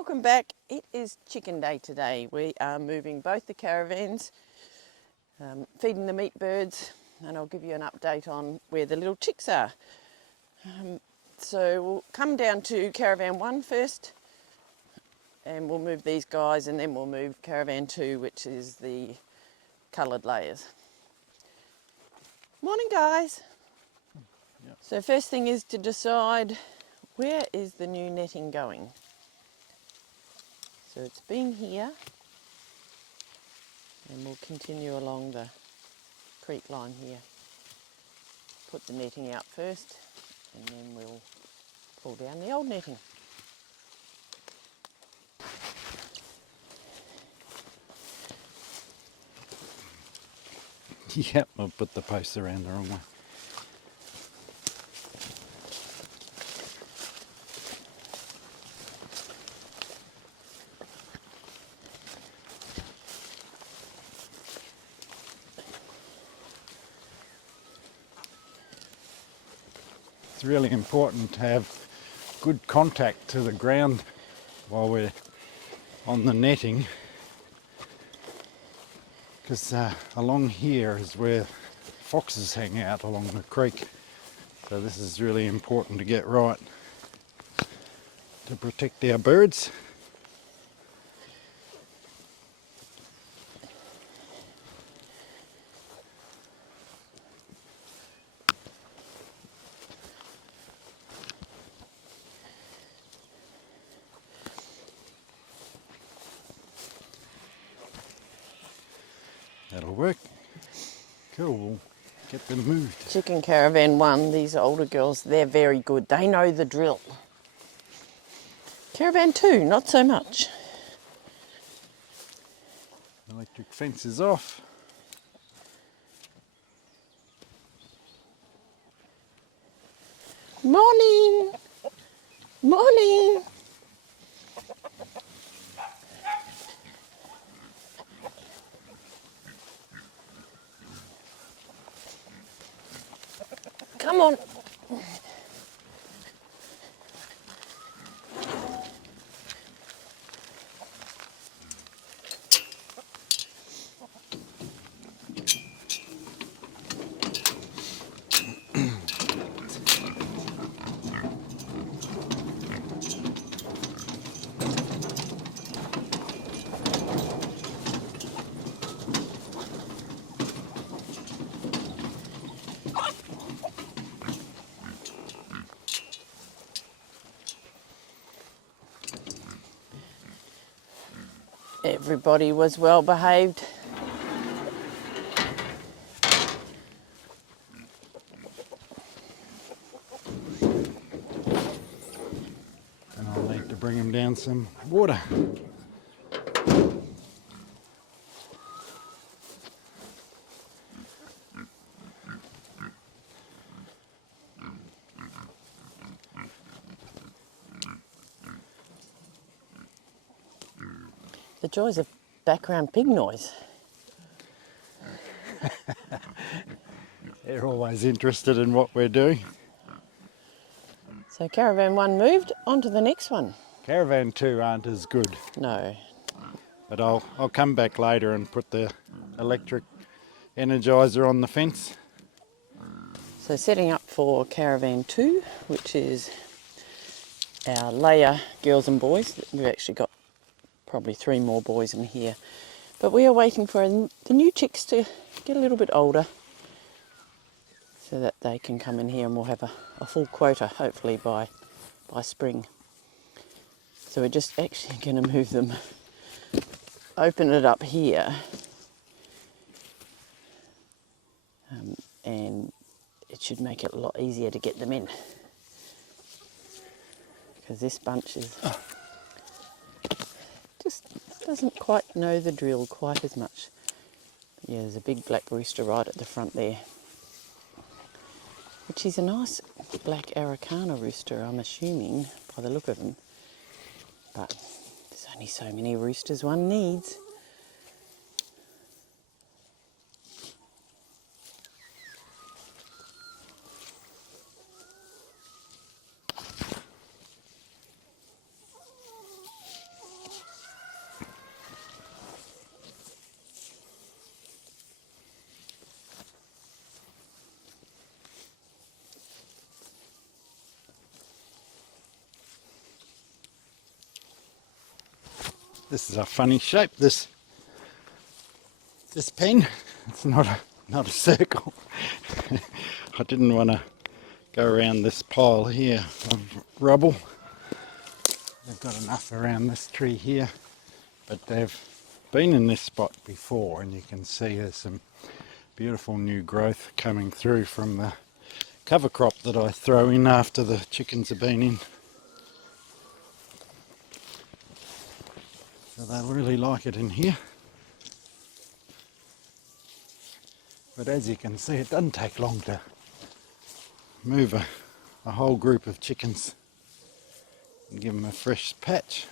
Welcome back. It is chicken day today. We are moving both the caravans, feeding the meat birds, and I'll give you an update on where the little chicks are. So we'll come down to caravan 1 first, and we'll move these guys, and then we'll move caravan 2, which is the coloured layers. Morning, guys. Yep. So first thing is to decide where is the new netting going. So it's been here, and we'll continue along the creek line here. Put the netting out first, and then we'll pull down the old netting. Yep, I'll put the posts around the wrong way. It's really important to have good contact to the ground while we're on the netting, because along here is where foxes hang out along the creek. So this is really important to get right to protect our birds. That'll work. Cool, we'll get them moved. Chicken caravan 1, these older girls, they're very good. They know the drill. Caravan 2, not so much. Electric fence is off. Morning! Morning! Come on. Everybody was well behaved. And I'll need to bring them down some water. The joys of background pig noise. They're always interested in what we're doing. So caravan 1 moved, on to the next one. Caravan 2 aren't as good, No. but I'll come back later and put the electric energizer on the fence. So setting up for caravan 2, which is our layer girls and boys. We've actually got probably 3 more boys in here. But we are waiting for the new chicks to get a little bit older so that they can come in here, and we'll have a full quota hopefully by spring. So we're just actually going to move them, open it up here, and it should make it a lot easier to get them in, because this bunch is just doesn't quite know the drill quite as much. But yeah, there's a big black rooster right at the front there, which is a nice black Araucana rooster, I'm assuming, by the look of him. But there's only so many roosters one needs. This is a funny shape, this pen. It's not a circle. I didn't want to go around this pile here of rubble. They've got enough around this tree here, but they've been in this spot before, and you can see there's some beautiful new growth coming through from the cover crop that I throw in after the chickens have been in. So they'll really like it in here. But as you can see, it doesn't take long to move a whole group of chickens and give them a fresh patch.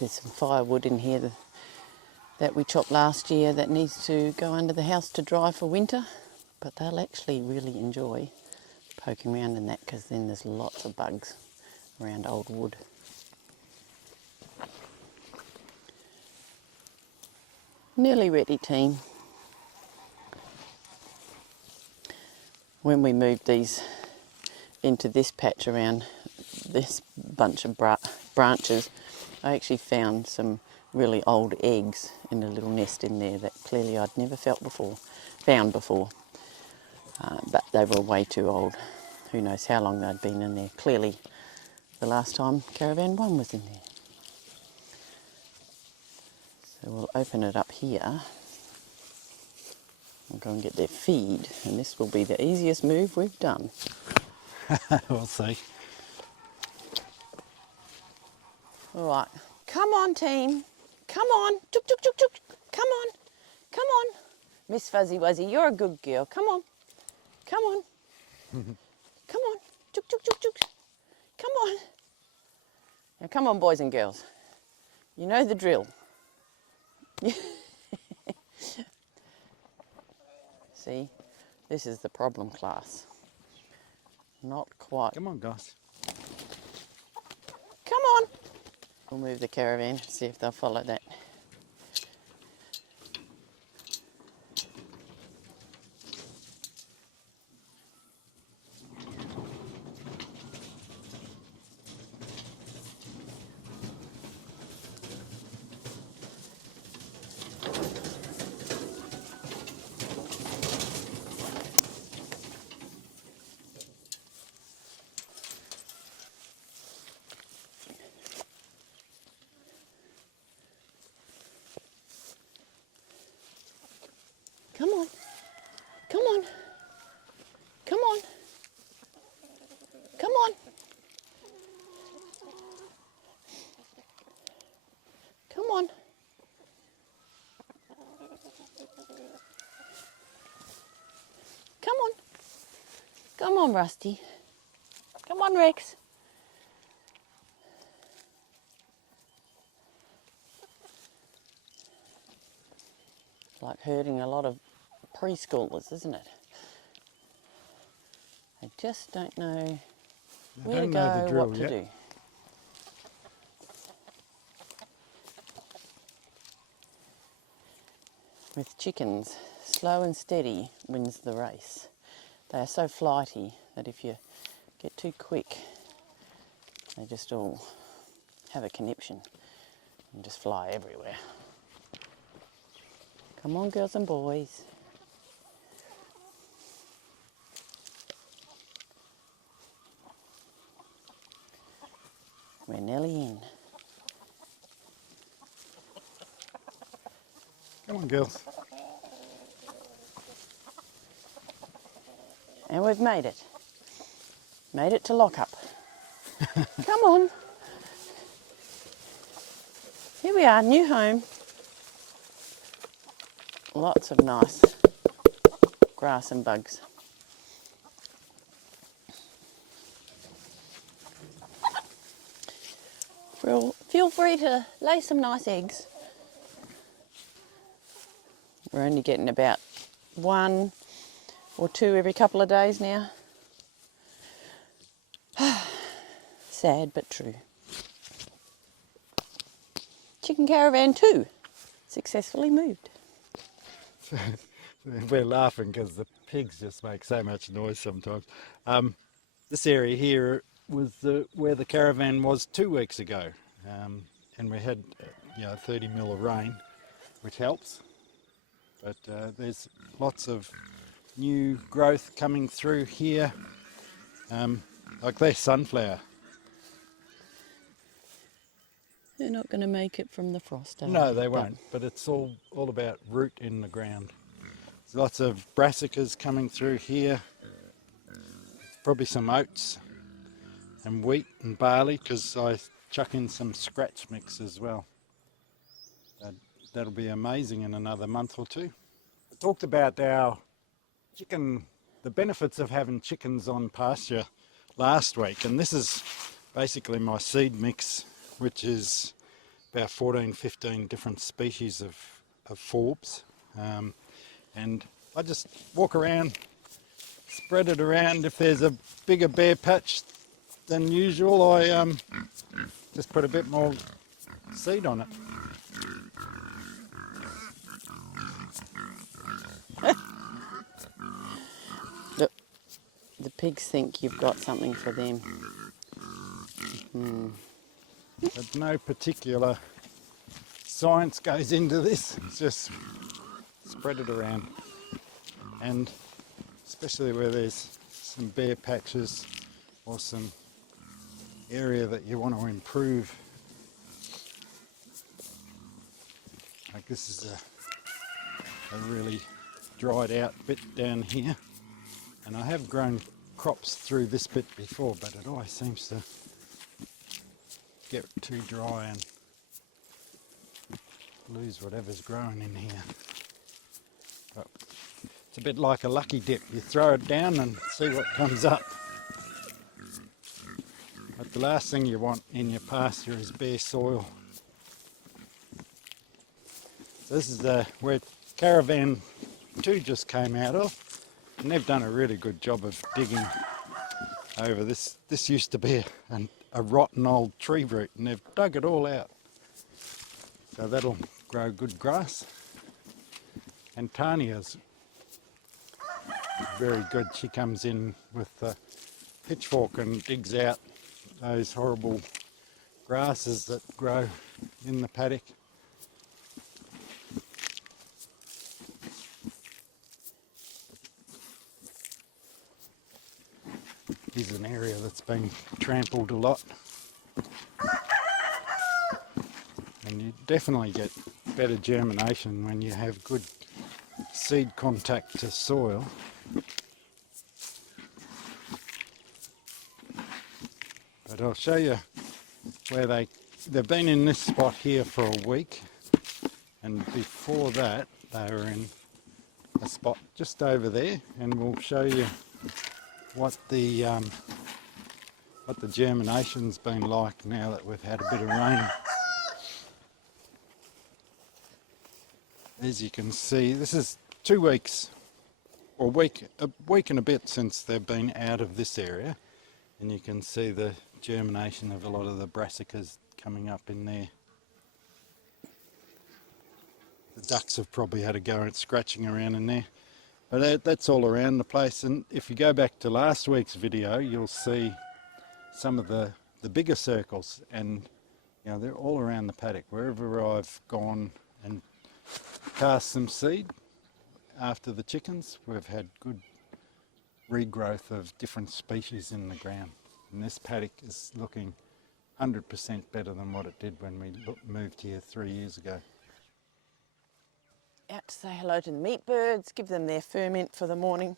There's some firewood in here that we chopped last year that needs to go under the house to dry for winter, but they'll actually really enjoy poking around in that because then there's lots of bugs around old wood. Nearly ready, team. When we moved these into this patch around this bunch of branches, I actually found some really old eggs in a little nest in there that clearly I'd never found before. But they were way too old. Who knows how long they'd been in there. Clearly the last time caravan 1 was in there. So we'll open it up here. We'll go and get their feed, and this will be the easiest move we've done. We'll see. All right, come on, team. Come on. Tuk, tuk, tuk, tuk. Come on. Come on. Miss Fuzzy Wuzzy, you're a good girl. Come on. Come on. Come on. Tuk, tuk, tuk, tuk. Come on. Now, come on, boys and girls. You know the drill. See, this is the problem class. Not quite. Come on, guys. Come on. We'll move the caravan, see if they'll follow that. Come on. Come on. Come on. Come on. Come on. Come on. Come on, Rusty. Come on, Rex. It's like herding a lot of preschoolers, isn't it? They just don't know where to go, what to do. With chickens, slow and steady wins the race. They are so flighty that if you get too quick, they just all have a conniption and just fly everywhere. Come on, girls and boys. We're nearly in. Come on, girls. And we've made it. Made it to lock up. Come on. Here we are, new home. Lots of nice grass and bugs. Feel free to lay some nice eggs. We're only getting about 1 or 2 every couple of days now. Sad but true. Chicken caravan 2 successfully moved. we're laughing because the pigs just make so much noise sometimes. This area here was where the caravan was 2 weeks ago, and we had 30 mil of rain, which helps. But there's lots of new growth coming through here, like their sunflower. They're not going to make it from the frost, are No, they? they won't, but it's all about root in the ground. There's lots of brassicas coming through here, probably some oats and wheat and barley, because I chuck in some scratch mix as well. That'll be amazing in another month or two. I talked about our the benefits of having chickens on pasture last week, and this is basically my seed mix, which is about 14, 15 different species of forbs. And I just walk around, spread it around. If there's a bigger bare patch than usual, I just put a bit more seed on it. The pigs think you've got something for them. But no particular science goes into this. It's just spread it around, and especially where there's some bare patches or some area that you want to improve. Like this is a really dried out bit down here, and I have grown crops through this bit before, but it always seems to get too dry and lose whatever's growing in here. But it's a bit like a lucky dip. You throw it down and see what comes up. But the last thing you want in your pasture is bare soil. So this is where caravan 2 just came out of, and they've done a really good job of digging over this. This used to be a rotten old tree root, and they've dug it all out. So that'll grow good grass. And Tanya's very good. She comes in with the pitchfork and digs out those horrible grasses that grow in the paddock. Here's an area that's been trampled a lot. And you definitely get better germination when you have good seed contact to soil. But I'll show you where they've been in this spot here for a week, and before that they were in a spot just over there, and we'll show you what the germination's been like now that we've had a bit of rain. As you can see, this is 2 weeks, or a week and a bit since they've been out of this area, and you can see the germination of a lot of the brassicas coming up in there. The ducks have probably had a go at scratching around in there. But that's all around the place, and if you go back to last week's video, you'll see some of the bigger circles, and they're all around the paddock. Wherever I've gone and cast some seed after the chickens, we've had good regrowth of different species in the ground. And this paddock is looking 100% better than what it did when we moved here 3 years ago. Out to say hello to the meat birds, give them their ferment for the morning.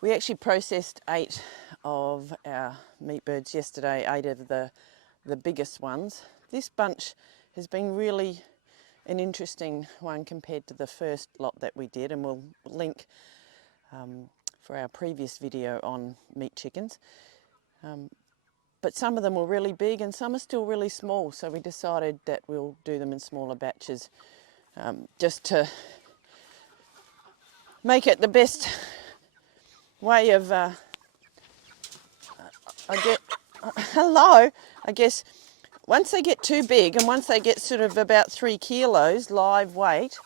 We actually processed 8 of our meat birds yesterday, 8 of the biggest ones. This bunch has been really an interesting one compared to the first lot that we did, and we'll link for our previous video on meat chickens. But some of them were really big and some are still really small, so we decided that we'll do them in smaller batches, just to make it the best way of, I guess once they get too big and once they get sort of about 3 kilos live weight,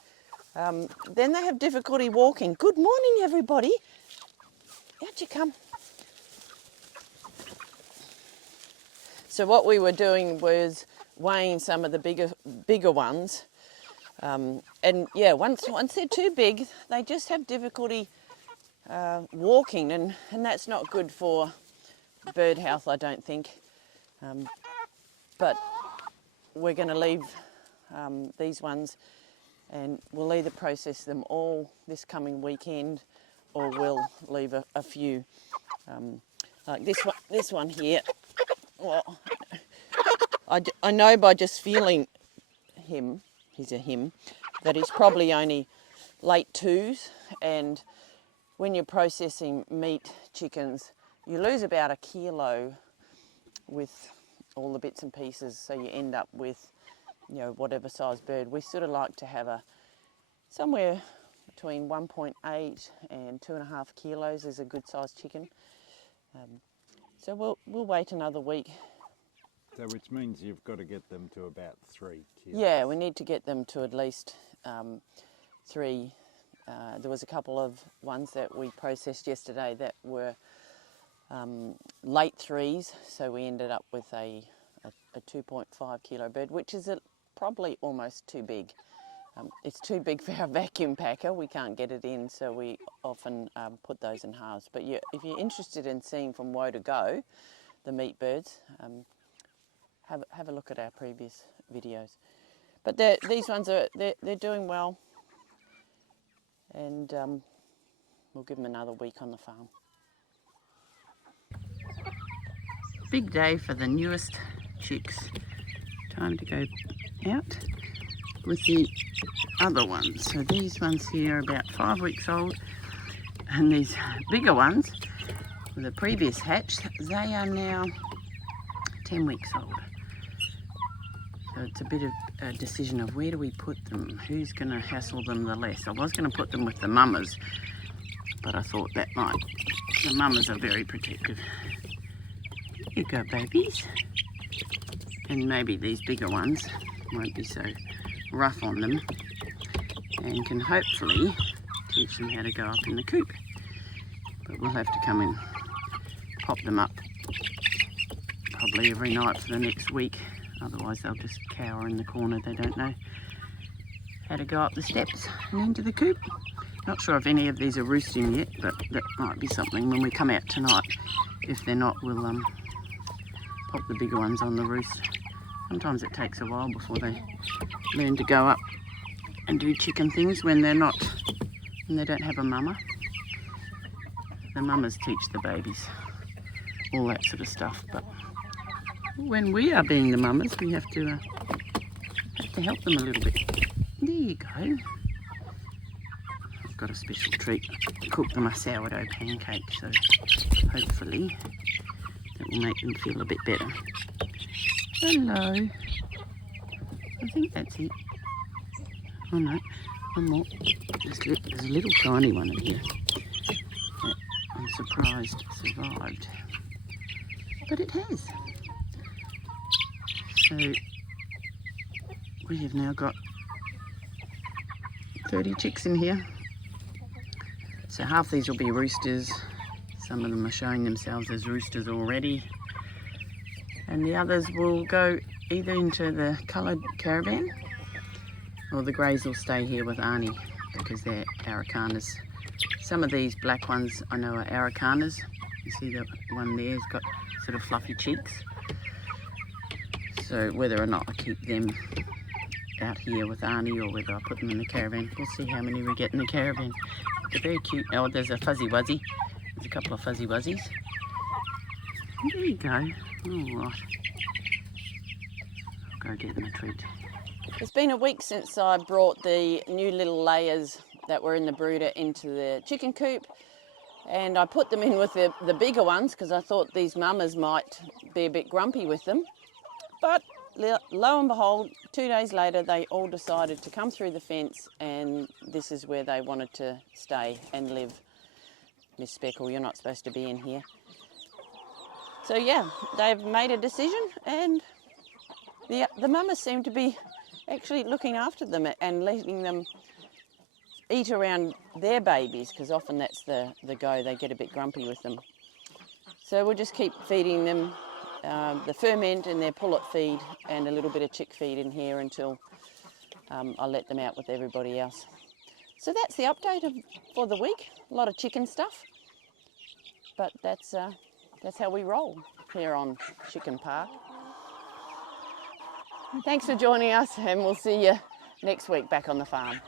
Then they have difficulty walking. Good morning, everybody. Out you come. So what we were doing was weighing some of the bigger ones. And yeah, once they're too big, they just have difficulty walking, and that's not good for bird health, I don't think. But we're going to leave these ones, and we'll either process them all this coming weekend, or we'll leave a few. Like this one here. Well, I know by just feeling him, he's a him, that he's probably only late twos, and when you're processing meat chickens, you lose about 1 kilo with all the bits and pieces, so you end up with, you know, whatever size bird. We sort of like to have somewhere between 1.8 and 2.5 kilos is a good sized chicken. So we'll wait another week. So which means you've got to get them to about 3 kilos. Yeah, we need to get them to at least 3. There was a couple of ones that we processed yesterday that were late 3s, so we ended up with a 2.5 kilo bird, which is probably almost too big. It's too big for our vacuum packer. We can't get it in, so we often put those in halves. But if you're interested in seeing from woe to go, the meat birds, have a look at our previous videos. But these ones they're doing well, and we'll give them another week on the farm. Big day for the newest chicks. Time to go out with the other ones. So these ones here are about 5 weeks old, and these bigger ones, the previous hatch, they are now 10 weeks old. So it's a bit of a decision of where do we put them, who's going to hassle them the less. I was going to put them with the mamas, but I thought the mamas are very protective. Here you go, babies. And maybe these bigger ones won't be so rough on them, and can hopefully teach them how to go up in the coop. But we'll have to come and pop them up probably every night for the next week. Otherwise they'll just cower in the corner. They don't know how to go up the steps and into the coop. Not sure if any of these are roosting yet, but that might be something when we come out tonight. If they're not, we'll pop the bigger ones on the roost. Sometimes it takes a while before they learn to go up and do chicken things when they don't have a mama. The mamas teach the babies all that sort of stuff, but when we are being the mamas, we have to help them a little bit. There you go. I've got a special treat. I cooked them a sourdough pancake, so hopefully that will make them feel a bit better. Hello. I think that's it. Oh no, one more. There's a little tiny one in here that I'm surprised survived. But it has. So we have now got 30 chicks in here. So half these will be roosters. Some of them are showing themselves as roosters already. And the others will go either into the coloured caravan, or the greys will stay here with Arnie because they're Aracanas. Some of these black ones I know are Aracanas. You see the one there's got sort of fluffy cheeks. So whether or not I keep them out here with Arnie or whether I put them in the caravan, we'll see how many we get in the caravan. They're very cute. Oh, there's a fuzzy wuzzy. There's a couple of fuzzy wuzzies. There you go. All right. I'll go get them a treat. It's been a week since I brought the new little layers that were in the brooder into the chicken coop, and I put them in with the bigger ones because I thought these mamas might be a bit grumpy with them. But lo and behold, 2 days later they all decided to come through the fence, and this is where they wanted to stay and live. Miss Speckle, you're not supposed to be in here. So yeah, they've made a decision, and the mamas seem to be actually looking after them and letting them eat around their babies, because often that's the go, they get a bit grumpy with them. So we'll just keep feeding them the ferment and their pullet feed and a little bit of chick feed in here until I let them out with everybody else. So that's the update for the week. A lot of chicken stuff, but that's how we roll here on Chicken Park. Thanks for joining us, and we'll see you next week back on the farm.